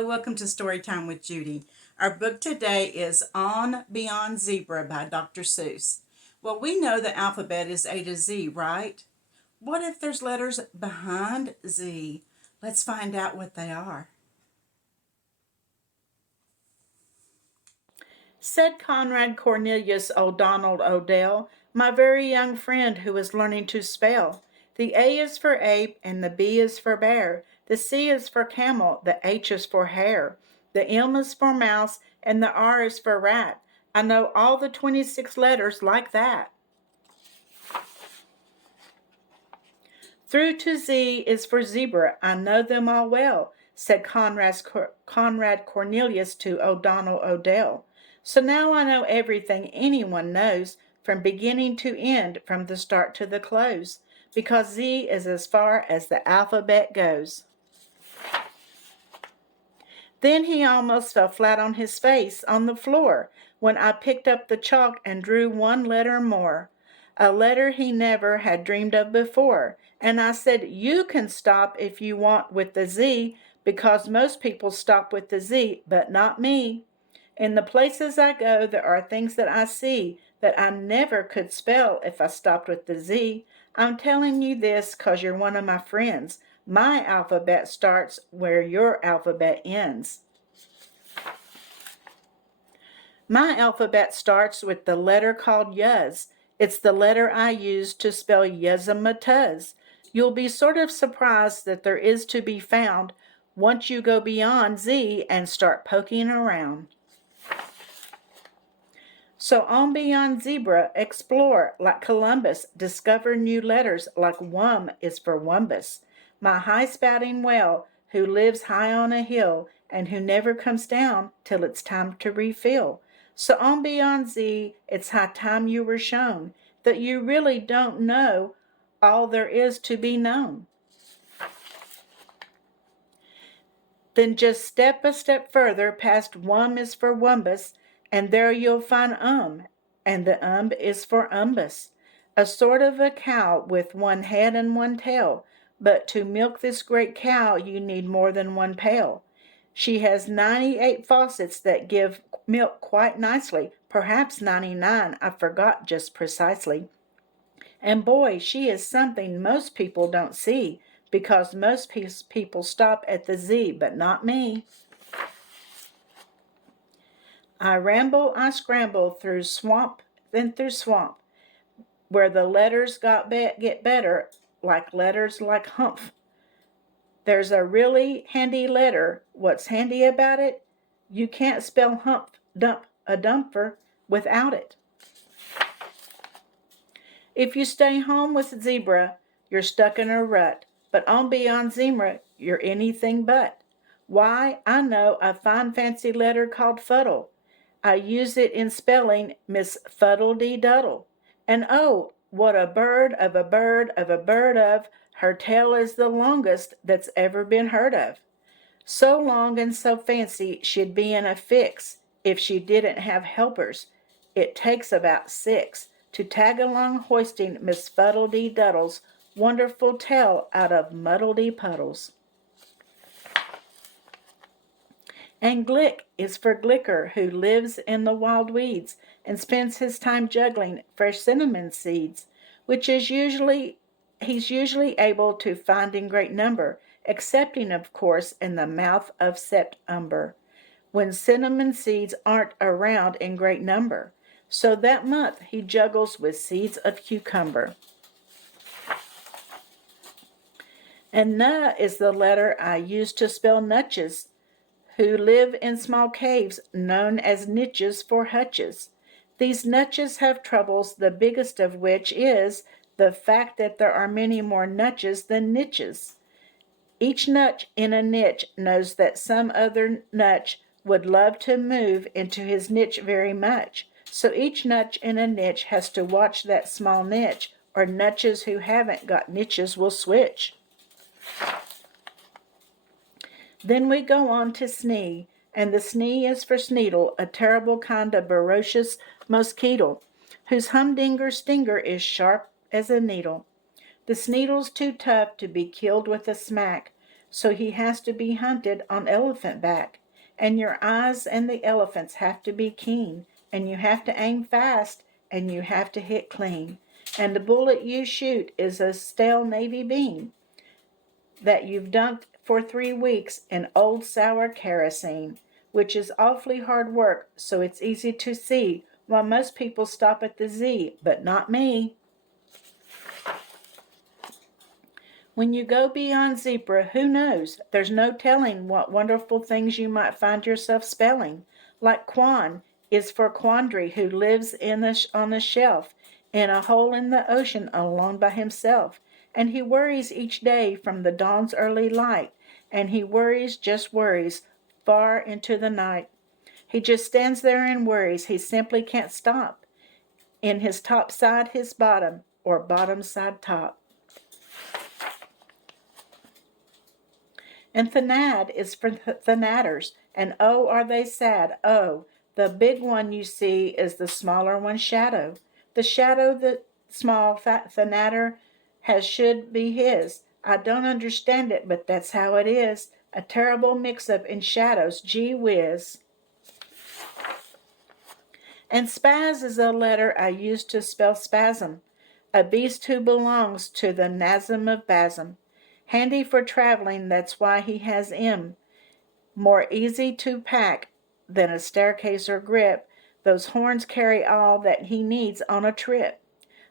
Hello, welcome to Storytime with Judy. Our book today is On Beyond Zebra by Dr. Seuss. Well, we know the alphabet is A to Z, right? What if there's letters behind Z? Let's find out what they are. Said Conrad Cornelius O'Donnell Odell, my very young friend who is learning to spell. The A is for ape, and the B is for bear. The C is for camel, the H is for hare. The M is for mouse, and the R is for rat. I know all the 26 letters like that. Through to Z is for zebra. I know them all well, said Conrad Cornelius to O'Donnell Odell. So now I know everything anyone knows, from beginning to end, from the start to the close, because Z is as far as the alphabet goes. Then he almost fell flat on his face on the floor when I picked up the chalk and drew one letter more, a letter he never had dreamed of before. And I said, you can stop if you want with the Z, because most people stop with the Z, but not me. In the places I go, there are things that I see that I never could spell if I stopped with the Z. I'm telling you this because you're one of my friends. My alphabet starts where your alphabet ends. My alphabet starts with the letter called Yuz. It's the letter I use to spell Yuzzamatuz. You'll be sort of surprised that there is to be found once you go beyond Z and start poking around. So on beyond zebra, explore like Columbus, discover new letters like Wum is for Wumbus. My high-spouting whale who lives high on a hill and who never comes down till it's time to refill. So on beyond Z, it's high time you were shown that you really don't know all there is to be known. Then just step a step further past Wum is for Wumbus, and there you'll find and the is for umbus, a sort of a cow with one head and one tail. But to milk this great cow you need more than one pail. She has 98 faucets that give milk quite nicely, perhaps 99, I forgot just precisely. And boy, she is something most people don't see, because most people stop at the Z, but not me. I ramble, I scramble through swamp, then through swamp, where the letters get better, like letters like humph. There's a really handy letter. What's handy about it? You can't spell humph, dump, a dumper without it. If you stay home with zebra, you're stuck in a rut, but on beyond zebra, you're anything but. Why, I know a fine fancy letter called fuddle. I use it in spelling Miss Fuddle-dee-Duddle. And oh, what a bird of a bird of a bird of, her tail is the longest that's ever been heard of. So long and so fancy she'd be in a fix if she didn't have helpers. It takes about 6 to tag along hoisting Miss Fuddle-dee-Duddle's wonderful tail out of muddle-dee-puddles. And Glick is for Glicker, who lives in the wild weeds and spends his time juggling fresh cinnamon seeds, which he's usually able to find in great number, excepting, of course, in the mouth of September, when cinnamon seeds aren't around in great number. So that month he juggles with seeds of cucumber. And N is the letter I use to spell nutches, who live in small caves known as niches for hutches. These nutches have troubles, the biggest of which is the fact that there are many more nutches than niches. Each nutch in a niche knows that some other nutch would love to move into his niche very much. So each nutch in a niche has to watch that small niche, or nutches who haven't got niches will switch. Then we go on to Snee, and the Snee is for Sneedle, a terrible kind of ferocious mosquito, whose humdinger stinger is sharp as a needle. The Sneedle's too tough to be killed with a smack, so he has to be hunted on elephant back. And your eyes and the elephant's have to be keen, and you have to aim fast, and you have to hit clean. And the bullet you shoot is a stale navy bean that you've dunked for 3 weeks in old sour kerosene, which is awfully hard work, so it's easy to see why most people stop at the Z, but not me. When you go beyond zebra, who knows? There's no telling what wonderful things you might find yourself spelling. Like Quan is for quandary, who lives on the shelf in a hole in the ocean alone by himself. And he worries each day from the dawn's early light, and he worries, just worries, far into the night. He just stands there and worries. He simply can't stop. In his top side, his bottom, or bottom side top. And Thanad is for Thanatters, and oh, are they sad? Oh, the big one you see is the smaller one's shadow. The shadow the small fat Thanatter has should be his. I don't understand it, but that's how it is. A terrible mix-up in shadows, gee whiz. And spaz is a letter I use to spell spasm, a beast who belongs to the Nazim of Basm. Handy for traveling, that's why he has M. More easy to pack than a staircase or grip. Those horns carry all that he needs on a trip.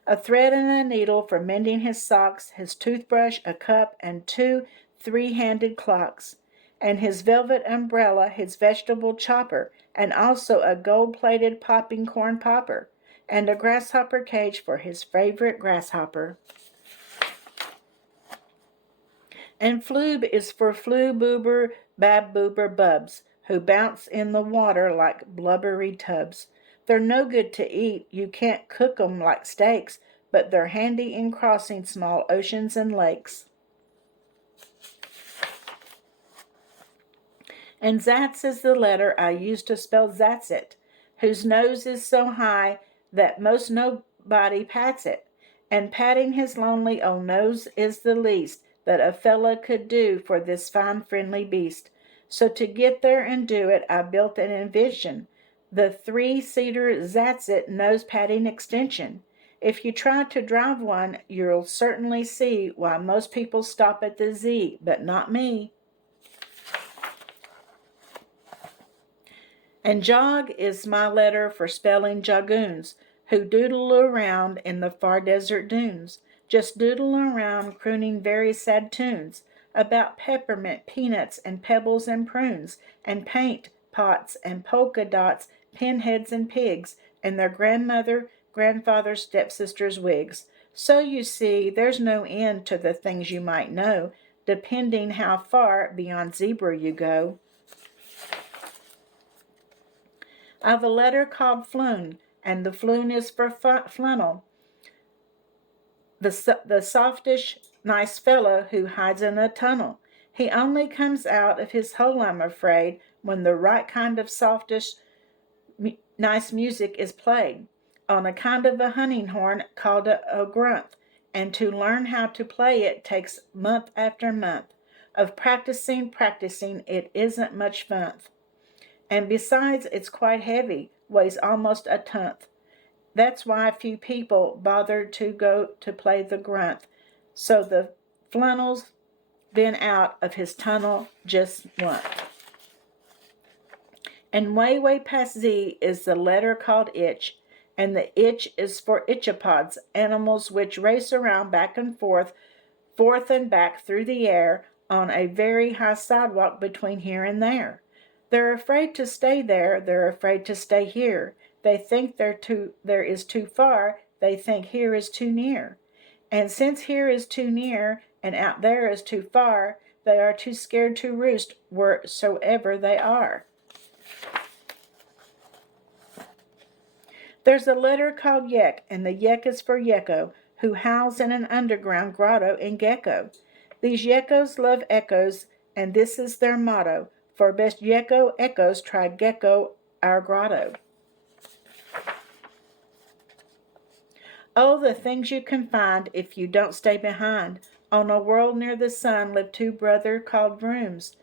A thread and a needle for mending his socks, his toothbrush, a cup, and 2 three-handed clocks. And his velvet umbrella, his vegetable chopper, and also a gold-plated popping corn popper, and a grasshopper cage for his favorite grasshopper. And floob is for flu boober bab boober bubs, who bounce in the water like blubbery tubs. They're no good to eat, you can't cook 'em like steaks, but they're handy in crossing small oceans and lakes. And Zatz is the letter I use to spell Zatzit, whose nose is so high that most nobody pats it, and patting his lonely old nose is the least that a fella could do for this fine friendly beast. So to get there and do it, I built an invention, the 3-seater Zatzit nose patting extension. If you try to drive one, you'll certainly see why most people stop at the Z, but not me. And jog is my letter for spelling jagoons, who doodle around in the far desert dunes. Just doodle around crooning very sad tunes about peppermint, peanuts, and pebbles and prunes, and paint pots and polka dots, pinheads and pigs, and their grandmother, grandfather, stepsisters' wigs. So you see, there's no end to the things you might know, depending how far beyond zebra you go. I've a letter called Floon, and the floon is for flannel. The softish, nice fellow who hides in a tunnel. He only comes out of his hole, I'm afraid, when the right kind of softish, nice music is played, on a kind of a hunting horn called a grunt, and to learn how to play it takes month after month. Of practicing, it isn't much fun. And besides, it's quite heavy, weighs almost a ton. That's why few people bother to go to play the grunt. So the flannel's been out of his tunnel just once. And way past Z is the letter called itch, and the itch is for itchopods, animals which race around back and forth and back through the air on a very high sidewalk between here and there. They're afraid to stay there, they're afraid to stay here. They think there is too far, they think here is too near. And since here is too near and out there is too far, they are too scared to roost wheresoever they are. There's a letter called Yek, and the Yek is for Yeko, who howls in an underground grotto in Gecko. These Yekos love echoes, and this is their motto. For best Yeko echoes, try Gecko, our grotto. Oh, the things you can find if you don't stay behind. On a world near the sun live two brothers called Vrooms,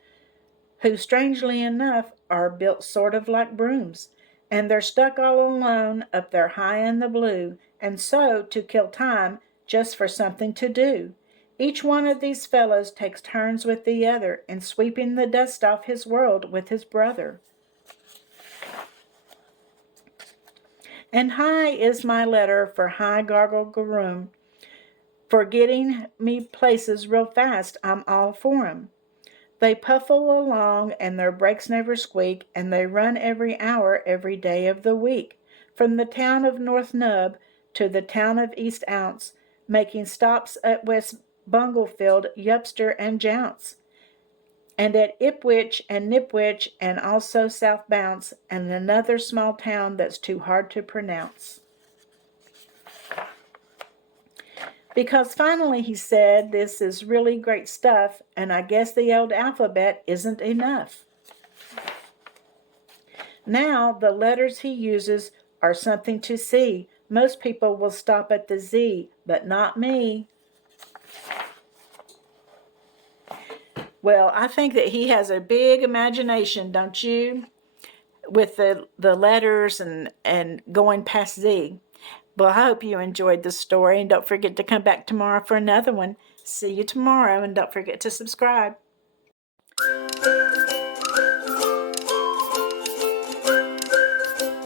who, strangely enough, are built sort of like brooms. And they're stuck all alone up there high in the blue, and so, to kill time, just for something to do, each one of these fellows takes turns with the other in sweeping the dust off his world with his brother. And high is my letter for High Gargle Garoom. For getting me places real fast, I'm all for 'em. They puffle along and their brakes never squeak, and they run every hour every day of the week, from the town of North Nub to the town of East Ounce, making stops at West Bunglefield, Yupster, and Jounce, and at Ipwich and Nipwich, and also South Bounce, and another small town that's too hard to pronounce. Because finally he said, this is really great stuff, and I guess the old alphabet isn't enough. Now the letters he uses are something to see. Most people will stop at the Z, but not me. Well, I think that he has a big imagination, don't you? With the letters and going past Z. Well, I hope you enjoyed the story, and don't forget to come back tomorrow for another one. See you tomorrow, and don't forget to subscribe.